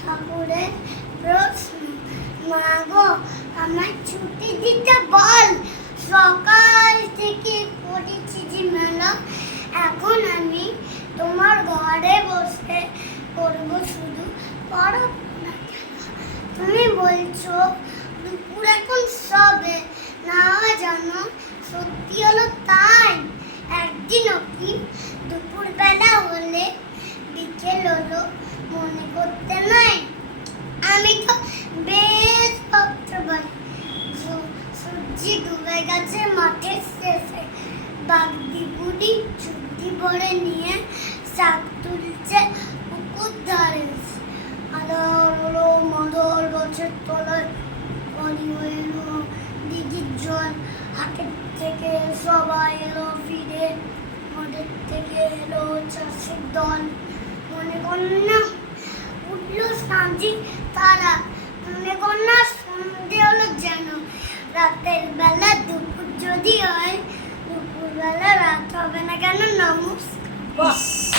ঠাকুরের প্রশ্ন, মা গো আমার ছুটি দিতে বল, সকাল থেকে করেছি যে মেলা, এখন আমি তোমার ঘরে বসে করবো শুধু পড়াশোনা। তুমি বলছো দুপুর এখন সবে, না জানো সত্যি হলো তাই। একদিনও কি দুপুরবেলা হলে বিকেল হলো মনে করতে নাই? আমি তো বেশ ভাবতে সূর্যি ডুবে গেছে মাঠের শেষে, বাগদি বুড়ি ছুটি ভরে নিয়ে শাক তুলছে পুকুর ধারে। আলো মধুর গাছের তলায় পানি এলো, দিঘির জল হাটের থেকে সবাই এলো ফিরে, মাঠের থেকে এলো চাষের দল। মনে কন্যা উঠলো সাঁঝি তারা, মনে কন্যা সন্ধে হলো যেন। রাতের বেলা দুপুর যদি হয়, দুপুর বেলা রাত হবে না কেন? নমস্কার।